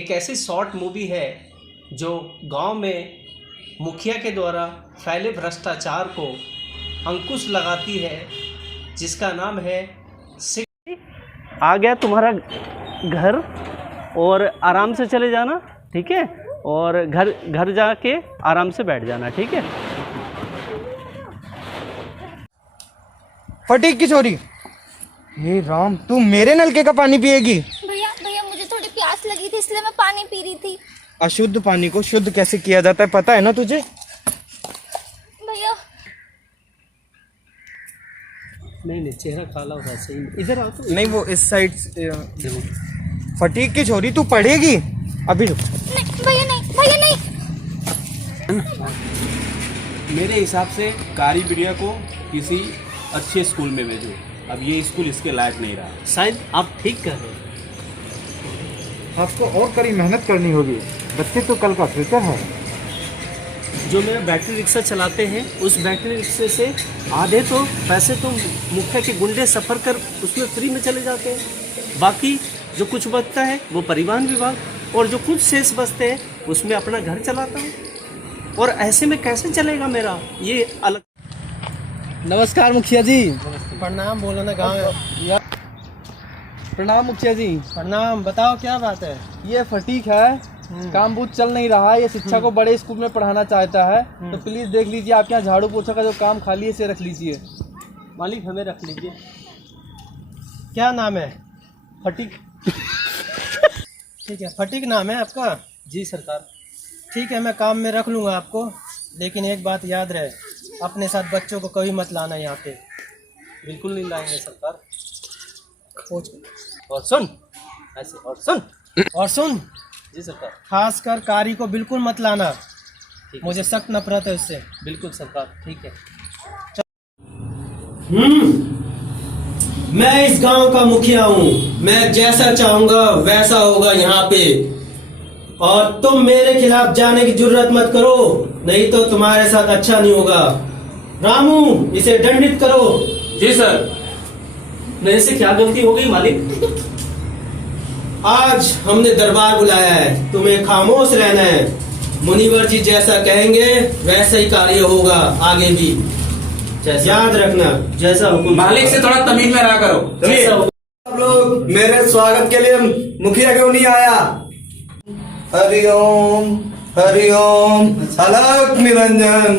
एक ऐसी short movie है जो गांव में मुखिया के द्वारा फैले भ्रष्टाचार को अंकुश लगाती है, जिसका नाम है आ गया तुम्हारा घर, और आराम से चले जाना, ठीक है। और घर जाके आराम से बैठ जाना, ठीक है। फटीक की छोरी, हे राम, तू मेरे नलके का पानी पिएगी? भैया मुझे थोड़ी प्यास लगी थी इसलिए मैं पानी पी रही थी। अशुद्ध पानी को शुद्ध कैसे किया जाता है पता है ना तुझे? भैया नहीं चेहरा काला हो रहा है, सही इधर आओ तो। नहीं, वो इस साइड। फटीक की छोरी, तू पढ़ेगी अभी? नहीं भैया नहीं। मेरे हिसाब से कारी बिटिया को किसी अच्छे स्कूल में भेजो। अब ये स्कूल इसके लायक नहीं रहा। शायद आप ठीक कह रहे हैं। आपको और कड़ी मेहनत करनी होगी, बच्चे तो कल का फ्यूचर है। जो मेरा बैटरी रिक्शा चलाते हैं, उस बैटरी रिक्शे से आधे तो पैसे तो मुखिया के गुंडे सफ़र कर उसमें फ्री में चले जाते हैं, बाकी जो कुछ बचता है वो परिवहन विभाग, और जो कुछ शेष बचते हैं उसमें अपना घर चलाता हूँ। और ऐसे में कैसे चलेगा मेरा ये अलग। नमस्कार मुखिया जी। प्रणाम। बोलो ना गाँव में। प्रणाम मुखिया जी। प्रणाम। बताओ क्या बात है? ये फटीक है, काम बूथ चल नहीं रहा है, ये शिक्षा को बड़े स्कूल में पढ़ाना चाहता है, तो प्लीज देख लीजिए, आपके यहाँ झाड़ू पोछा का जो काम खाली है इसे रख लीजिए। मालिक हमें रख लीजिए। क्या नाम है? फटीक। ठीक है, फटीक नाम है आपका? जी सरकार। ठीक है, मैं काम में रख लूँगा आपको, लेकिन एक बात याद रहे, अपने साथ बच्चों को कभी मत लाना यहाँ पे। बिल्कुल नहीं लाएंगे सरकार। और सुन, ऐसे और सुन। जी सरकार। खासकर कारी को बिल्कुल मत लाना, मुझे सख्त नफरत है उससे। बिल्कुल सरकार, ठीक है। मैं इस गांव का मुखिया हूँ, मैं जैसा चाहूंगा वैसा होगा यहाँ पे, और तुम मेरे खिलाफ जाने की जरूरत मत करो, नहीं तो तुम्हारे साथ अच्छा नहीं होगा। रामू, इसे दंडित करो। जी सर। मेरे से क्या गलती हो गई मालिक? आज हमने दरबार बुलाया है, तुम्हें खामोश रहना है। मुनिवर जी जैसा कहेंगे वैसा ही कार्य होगा आगे भी, याद रखना। जैसा हुकुम। मालिक से थोड़ा तमीज में रहा करो। सब लोग मेरे स्वागत के लिए मुखिया क्यों नहीं आया? हरिओम हरिओम अलग निरंजन।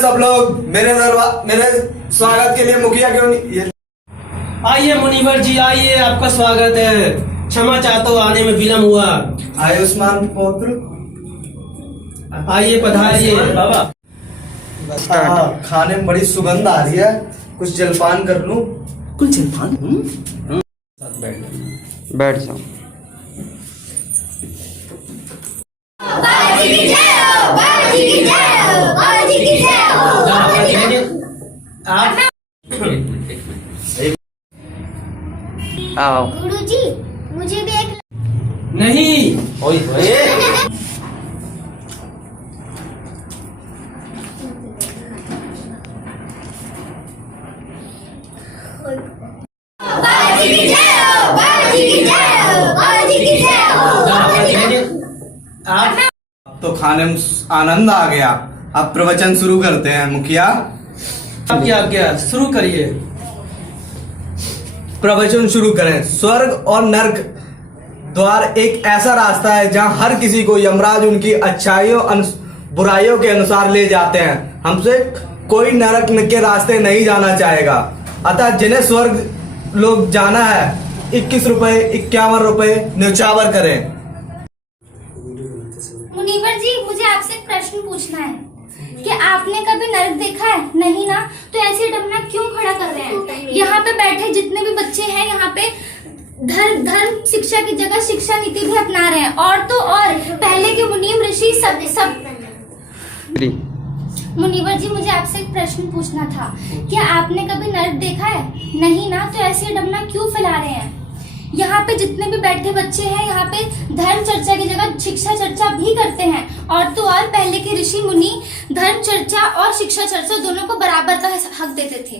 सब लोग मेरे स्वागत के लिए मुखिया क्यों नहीं? आइए मुनिवर जी, आइए, आपका स्वागत है। क्षमा चाहता हूँ आने में विलम्ब हुआ। आयुष्मान पुत्र, आइए पधारिए। बाबा, खाने में बड़ी सुगंध आ रही है, कुछ जलपान कर लूं? कुछ जलपान? बैठ जाओ। आओ। गुरुजी, मुझे भी एक। नहीं। ओए ओए। अब तो खाने में आनंद आ गया, अब प्रवचन शुरू करते हैं। मुखिया, अब क्या शुरू करिए। प्रवचन शुरू करें। स्वर्ग और नर्क द्वार एक ऐसा रास्ता है जहां हर किसी को यमराज उनकी अच्छाइयों बुराइयों के अनुसार ले जाते हैं। हमसे कोई नरक के रास्ते नहीं जाना चाहेगा, अतः जिन्हें स्वर्ग लोग जाना है 21 रुपए 51 रुपए न्यौछावर करें। मुनीवर जी, मुझे आपसे एक प्रश्न पूछना है कि आपने कभी नरक देखा है? नहीं ना, तो ऐसे डमना क्यों खड़ा कर रहे हैं? यहाँ पे बैठे जितने भी बच्चे हैं, यहाँ पे धर्म शिक्षा की जगह शिक्षा नीति भी अपना रहे हैं, और तो और पहले के मुनीम ऋषि सब। मुनीवर जी, मुझे आपसे एक प्रश्न पूछना था, क्या आपने कभी नरक देखा है? नहीं ना, तो ऐसे डमना क्यों फैला रहे हैं? यहाँ पे जितने भी बैठे बच्चे हैं, यहाँ पे धर्म चर्चा की जगह शिक्षा चर्चा भी करते हैं, और तो और पहले के ऋषि मुनि धर्म चर्चा और शिक्षा चर्चा दोनों को बराबर का हक देते थे।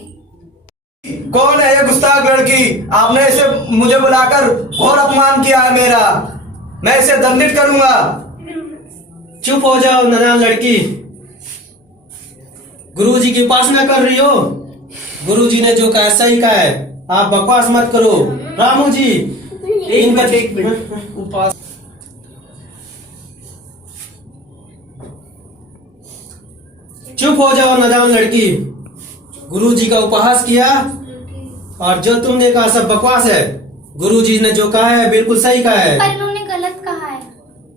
कौन है ये गुस्ताख लड़की? आपने इसे मुझे बुलाकर घोर अपमान किया है मेरा। मैं इसे दंडित करूंगा। चुप हो जाओ नादान लड़की। गुरुजी की उपासना कर रही हो? गुरुजी ने जो कहा सही कहा है, आप बकवास मत करो। रामू जी एक मिनट उपास चुप हो जाओ नादान लड़की। गुरुजी का उपहास किया और जो तुमने कहा सब बकवास है। गुरुजी ने जो कहा है बिल्कुल सही कहा है। पर इन्होंने गलत कहा है।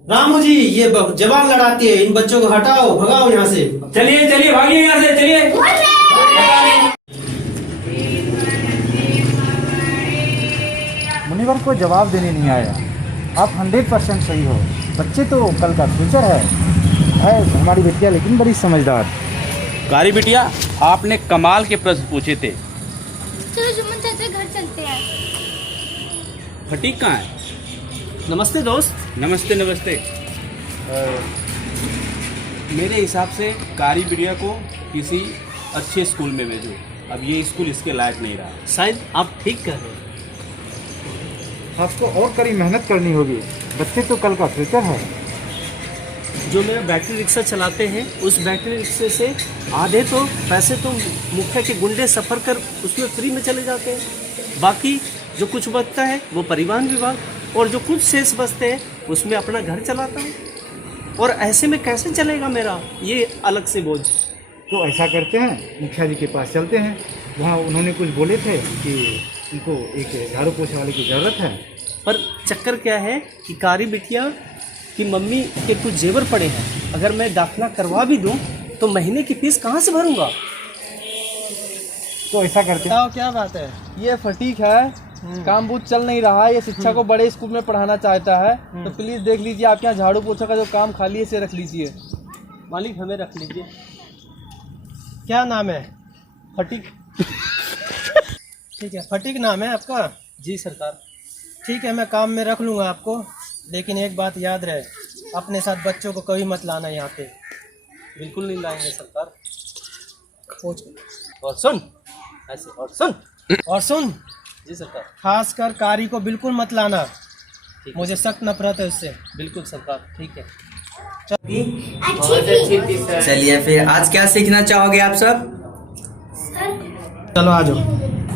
रामू जी ये जवान लड़ाती है, इन बच्चों को हटाओ, भगाओ यहाँ से। चलिए चलिए भागिए यहाँ से, चलिए। मुनिवर को जवाब देने नहीं आया। आप 100% सही हो। बच्चे तो कल का फ्यूचर है हमारी बिटिया, लेकिन बड़ी समझदार। कारी बिटिया, आपने कमाल के प्रश्न पूछे थे। चलो जुम्मन चाचा घर चलते हैं। फटीक कहाँ है? नमस्ते दोस्त। नमस्ते नमस्ते। मेरे हिसाब से कारी बिटिया को किसी अच्छे स्कूल में भेजो। अब ये स्कूल इसके लायक नहीं रहा। शायद आप ठीक कह रहे हैं। आपको और कड़ी मेहनत करनी होगी। बच्चे तो कल का फ्यूचर है। जो मेरा बैटरी रिक्शा चलाते हैं, उस बैटरी रिक्शे से आधे तो पैसे तो मुखिया के गुंडे सफ़र कर उसमें फ्री में चले जाते हैं। बाकी जो कुछ बचता है वो परिवहन विभाग, और जो कुछ शेष बचते हैं उसमें अपना घर चलाता हूँ। और ऐसे में कैसे चलेगा मेरा ये अलग से बोझ। तो ऐसा करते हैं, मुखिया जी के पास चलते हैं। वहाँ उन्होंने कुछ बोले थे कि उनको एक झाड़ू पोछा वाले की ज़रूरत है। पर चक्कर क्या है कि कारी बिटिया की मम्मी के कुछ जेवर पड़े हैं। अगर मैं दाखिला करवा भी दूं तो महीने की फीस कहाँ से भरूंगा। तो ऐसा करते हैं, बताओ क्या बात है? ये फटीक है, काम बूथ चल नहीं रहा है। ये शिक्षा को बड़े स्कूल में पढ़ाना चाहता है, तो प्लीज देख लीजिए आपके यहाँ झाड़ू पोछा का जो काम खाली है इसे रख लीजिए। मालिक हमें रख लीजिए। क्या नाम है? फटीक। ठीक है, फटीक नाम है आपका? जी सरकार। ठीक है, मैं काम में रख लूँगा आपको, लेकिन एक बात याद रहे, अपने साथ बच्चों को कभी मत लाना यहाँ पे। बिल्कुल नहीं लाएंगे सरकार। पहुँच। और सुन ऐसे, और सुन। और सुन, जी सरकार। खासकर कारी को बिल्कुल मत लाना, मुझे सख्त नफरत है उससे। बिल्कुल सरकार, ठीक है। अच्छी थी। चलिए फिर आज क्या सीखना चाहोगे आप सब? सर चलो आ जाओ।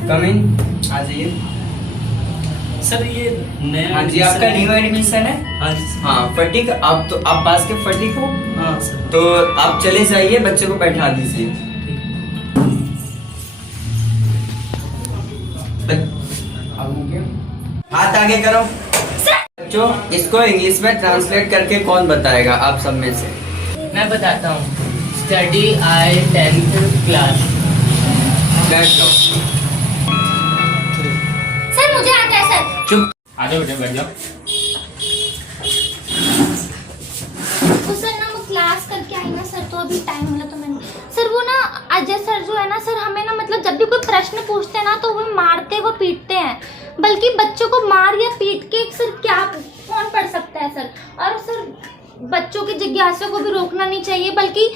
कम इन, आ जाइए। सर ये नया हाँ जी, आपका न्यू एडमिशन है? हाँ जी सर। हाँ फटीक, आप तो आप पास के फटीक हो, हाँ सर। तो आप चले जाइए, बच्चे को बैठा दीजिए। हाथ आगे करो। बच्चों, इसको इंग्लिश में ट्रांसलेट करके कौन बताएगा आप सब में से? मैं बताता हूँ। स्टडी आई 10th क्लास। बैठ लो। सर मुझे आता है सर। चुप। आ जाओ बेटा, बैठ जाओ। तो सर ना वो क्लास करके आई ना सर, तो अभी टाइम मिला तो मैंने सर वो ना अजय सर जो है ना सर, हमें ना मतलब जब भी कोई प्रश्न पूछते हैं ना तो वो मारते वो पीटते हैं। बल्कि बच्चों को मार या पीट के सर क्या कौन पढ़ सकता है सर। और सर बच्चों की जिज्ञासा को भी रोकना नहीं चाहिए, बल्कि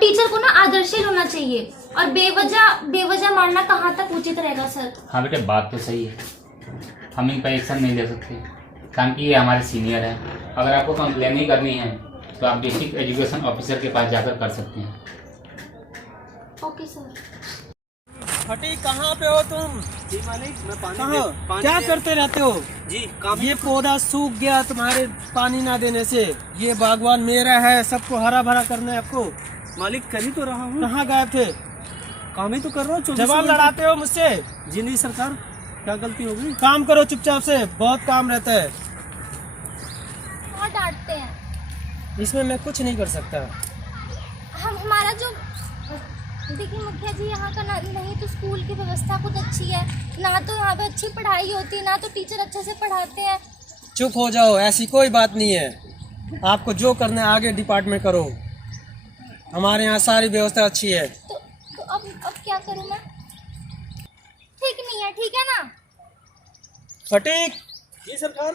टीचर को ना आदर्शील होना चाहिए। और बेवजह मारना कहाँ तक उचित रहेगा सर। हाँ बेटा, बात तो सही है। हम इन पर एक्शन नहीं ले सकते, कारण कि ये हमारे सीनियर हैं। अगर आपको कंप्लेन ही करनी है तो आप डिस्ट्रिक्ट एजुकेशन ऑफिसर के पास जाकर कर सकते हैं। Okay sir. फटीक कहाँ पे हो तुम? जी मालिक, मैं कहाँ? क्या करते रहते हो? जी काम। ये पौधा सूख गया तुम्हारे पानी ना देने से। ये बागवान मेरा है, सबको हरा भरा करना है आपको। मालिक कर ही तो रहा हूँ। कहाँ गए थे? काम ही तो कर रहा हूँ। जवाब लड़ाते हो मुझसे? जी नहीं सरकार, क्या गलती हो गई? काम करो चुपचाप से, बहुत काम रहता है और डांटते हैं। इसमें। मैं कुछ नहीं कर सकता। हमारा जो देखिए मुखिया जी, यहाँ का नहीं तो स्कूल की व्यवस्था कुछ अच्छी है ना, तो यहाँ पे अच्छी पढ़ाई होती है ना, तो टीचर अच्छे से पढ़ाते हैं। चुप हो जाओ, ऐसी कोई बात नहीं है। आपको जो करना है आगे डिपार्टमेंट करो, हमारे यहाँ सारी व्यवस्था अच्छी है। तो अब क्या करूँ मैं? ठीक नहीं है, ठीक है ना? फटीक, जी सरकार।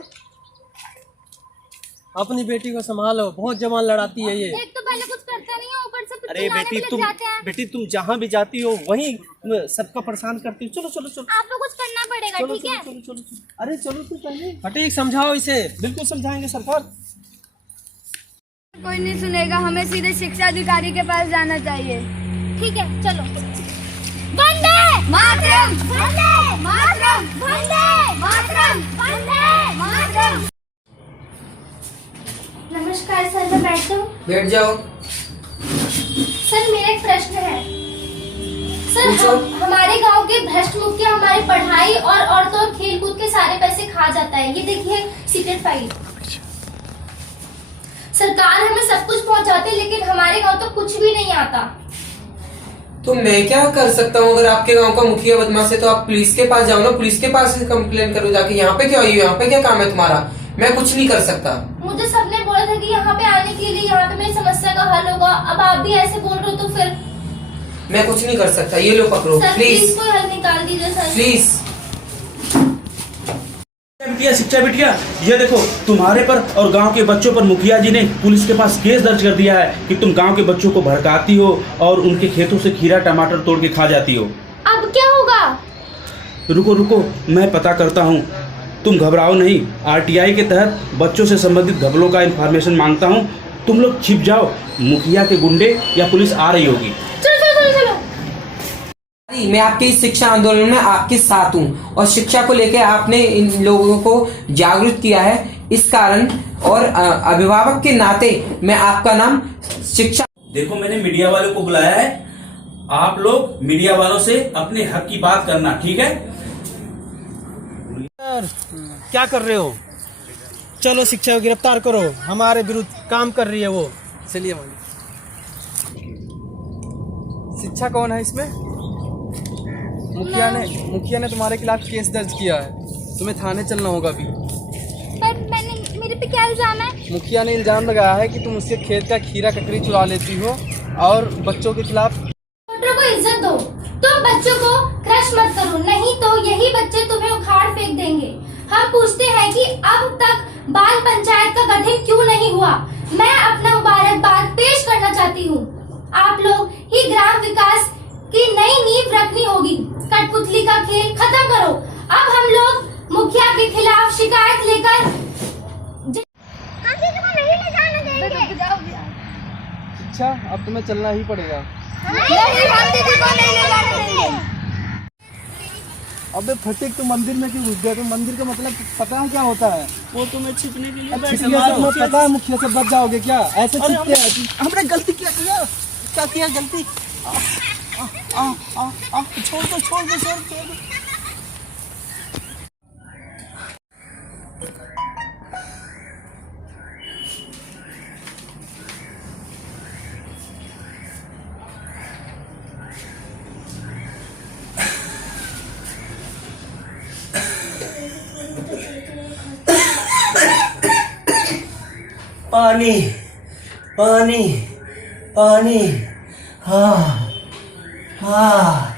अपनी बेटी को संभालो, बहुत जवान लड़ाती है ये। एक तो पहले कुछ करता नहीं है, ऊपर से कुछ अरे चिल्लाने बेटी भी लग तुम जाते हैं। बेटी तुम जहाँ भी जाती हो वहीं सबका परेशान करती हो। चलो चलो चलो आपको कुछ करना पड़ेगा, ठीक है? चलो चलो चलो। अरे चलो तू पहले। फटीक समझाओ इसे। बिल्कुल समझाएंगे सरकार। कोई नहीं सुनेगा, हमें सीधे शिक्षा अधिकारी के पास जाना चाहिए। ठीक है, चलो। वंदे मातरम, वंदे मातरम, वंदे मातरम, वंदे मातरम। नमस्कार सर, मैं बैठता हूँ। बैठ जाओ। सर मेरा एक प्रश्न है। सर हमारे गांव के भ्रष्ट मुखिया हमारी पढ़ाई और औरतों और खेल कूद के सारे पैसे खा जाता है। ये देखिए सीक्रेट फाइल। सरकार हमें सब कुछ पहुंचाती है, लेकिन हमारे गांव तो कुछ भी नहीं आता। तो मैं क्या कर सकता हूँ? अगर आपके गांव का मुखिया बदमाश है तो आप पुलिस के पास जाओ ना, पुलिस के पास कंप्लेन करो जाके। यहाँ पे क्या आई हो? यहाँ पे क्या काम है तुम्हारा? मैं कुछ नहीं कर सकता। मुझे सबने बोला था कि यहाँ पे आने के लिए, यहाँ पे मेरी समस्या का हल होगा। अब आप भी ऐसे बोल रहे हो तो फिर मैं कुछ नहीं कर सकता। ये लो पकड़ो सर, प्लीज कोई हल निकाल दीजिए सर। प्लीज। बिटिया, शिक्षा बिटिया, ये देखो तुम्हारे पर और गांव के बच्चों पर मुखिया जी ने पुलिस के पास केस दर्ज कर दिया है कि तुम गांव के बच्चों को भड़काती हो और उनके खेतों से खीरा टमाटर तोड़ के खा जाती हो। अब क्या होगा? रुको रुको, मैं पता करता हूँ। तुम घबराओ नहीं। आरटीआई के तहत बच्चों से संबंधित घपलों का इंफॉर्मेशन मांगता हूँ। तुम लोग छिप जाओ, मुखिया के गुंडे या पुलिस आ रही होगी। मैं आपके इस शिक्षा आंदोलन में आपके साथ हूँ और शिक्षा को लेकर आपने इन लोगों को जागरूक किया है, इस कारण और अभिभावक के नाते मैं आपका नाम शिक्षा। देखो मैंने मीडिया वालों को बुलाया है, आप लोग मीडिया वालों से अपने हक की बात करना, ठीक है? क्या कर रहे हो? चलो शिक्षा को गिरफ्तार करो, हमारे विरुद्ध काम कर रही है वो। चलिए मालिक। शिक्षा कौन है इसमें? मुखिया ने तुम्हारे खिलाफ केस दर्ज किया है। तुम्हें थाने चलना होगा अभी। पर मेरे पे क्या इल्जाम है? मुखिया ने इल्जाम लगाया है कि तुम उसके खेत का खीरा ककड़ी चुरा लेती हो और बच्चों के खिलाफ। छोटों को इज्जत दो, तुम बच्चों को क्रश मत करो, नहीं तो यही बच्चे तुम्हें उखाड़ फेंक देंगे। हम पूछते हैं कि अब तक बाल पंचायत का गठन क्यों नहीं हुआ? मैं अपना मुबारकबाद पेश करना चाहती हूँ। आप लोग ही ग्राम विकास की नई नींव रखनी होगी। कठपुतली का खेल खत्म करो। अब हम लोग मुखिया के खिलाफ शिकायत लेकर अच्छा, अब तुम्हें चलना ही पड़ेगा। अबे फटीक, तुम मंदिर में क्यों घुस गए? तुम मंदिर का मतलब पता है क्या होता है? वो तुम्हें छिपने के लिए बैठे तुम्हें पता है मुखिया से बच जाओगे क्या? ऐसे छिपते हैं। हमने गलती क्या किया गलती? छोड़ दो। पानी पानी पानी। हाँ हाँ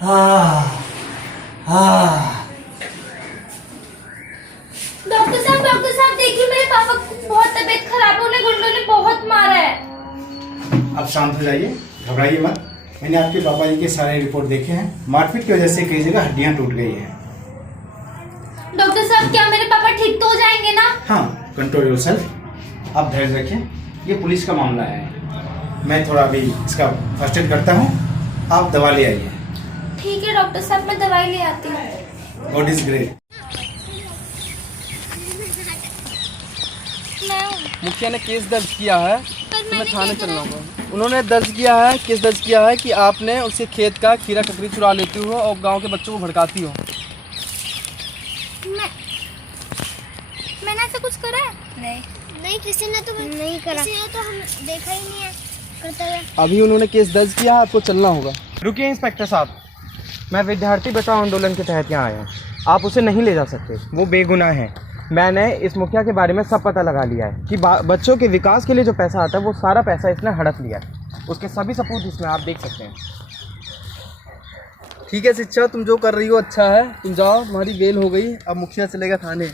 हाँ हाँ। डॉक्टर साहब देखिए, मेरे पापा को बहुत तबीयत खराब है, उन्हें गुंडों ने बहुत मारा है। आप शांत हो जाइए, घबराइए मत। मैंने आपके पापा जी के सारे रिपोर्ट देखे हैं। मारपीट की वजह से कई जगह हड्डियां टूट गई हैं। डॉक्टर साहब, क्या मेरे पापा ठीक तो हो जाएंगे ना? हाँ, कंट्रोल योरसेल्फ। आप धैर्य रखें, ये पुलिस का मामला है। मैं थोड़ा अभी इसका फर्स्ट एड करता हूँ, आप दवा ले आइए। ठीक है डॉक्टर साहब, मैं दवाई ले आती हूँ। God is great. मुखिया ने केस दर्ज किया है, तुम्हें थाने चलना होगा। उन्होंने दर्ज किया है, केस दर्ज किया है कि आपने उसके खेत का खीरा ककड़ी चुरा लेती हो और गांव के बच्चों को भड़काती हो। मैंने ऐसा कुछ करा है? नहीं, किसी ने तो नहीं करा। किसी ने तो हम देखा ही नहीं है करते हुए। अभी उन्होंने केस दर्ज किया है, आपको चलना होगा। रुकिए इंस्पेक्टर साहब, मैं विद्यार्थी बचाओ आंदोलन के तहत यहाँ आया हूँ। आप उसे नहीं ले जा सकते, वो बेगुनाह है। मैंने इस मुखिया के बारे में सब पता लगा लिया है कि बच्चों के विकास के लिए जो पैसा आता है वो सारा पैसा इसने हड़प लिया है। उसके सभी सबूत इसमें आप देख सकते हैं। ठीक है शिक्षा, तुम जो कर रही हो अच्छा है, तुम जाओ, तुम्हारी बेल हो गई। अब मुखिया चलेगा थाने।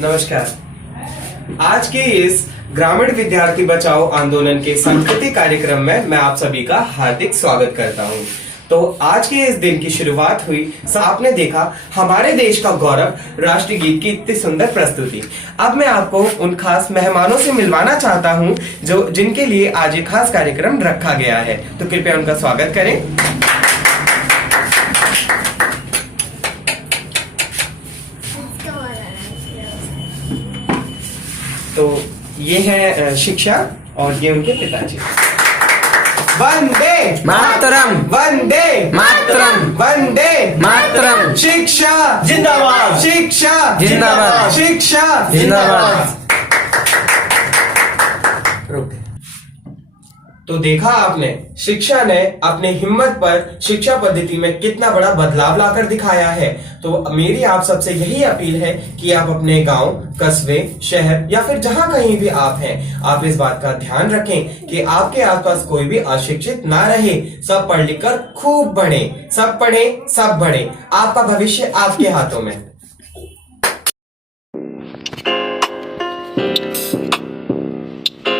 नमस्कार। आज के इस ग्रामीण विद्यार्थी बचाओ आंदोलन के सांस्कृतिक कार्यक्रम में मैं आप सभी का हार्दिक स्वागत करता हूं। तो आज के इस दिन की शुरुआत हुई, आपने देखा हमारे देश का गौरव राष्ट्रीय गीत की इतनी सुंदर प्रस्तुति। अब मैं आपको उन खास मेहमानों से मिलवाना चाहता हूं जो जिनके लिए आज एक खास कार्यक्रम रखा गया है, तो कृपया उनका स्वागत करें। तो ये है शिक्षा और ये उनके पिताजी। वंदे मातरम, वंदे मातरम, वंदे मातरम। शिक्षा जिंदाबाद, शिक्षा जिंदाबाद, शिक्षा जिंदाबाद। तो देखा आपने, शिक्षा ने अपने हिम्मत पर शिक्षा पद्धति में कितना बड़ा बदलाव लाकर दिखाया है। तो मेरी आप सबसे यही अपील है कि आप अपने गांव, कस्बे, शहर या फिर जहां कहीं भी आप हैं, आप इस बात का ध्यान रखें कि आपके आसपास कोई भी अशिक्षित ना रहे। सब पढ़ लिख कर खूब बढ़े, सब पढ़े सब बढ़े। आपका भविष्य आपके हाथों में।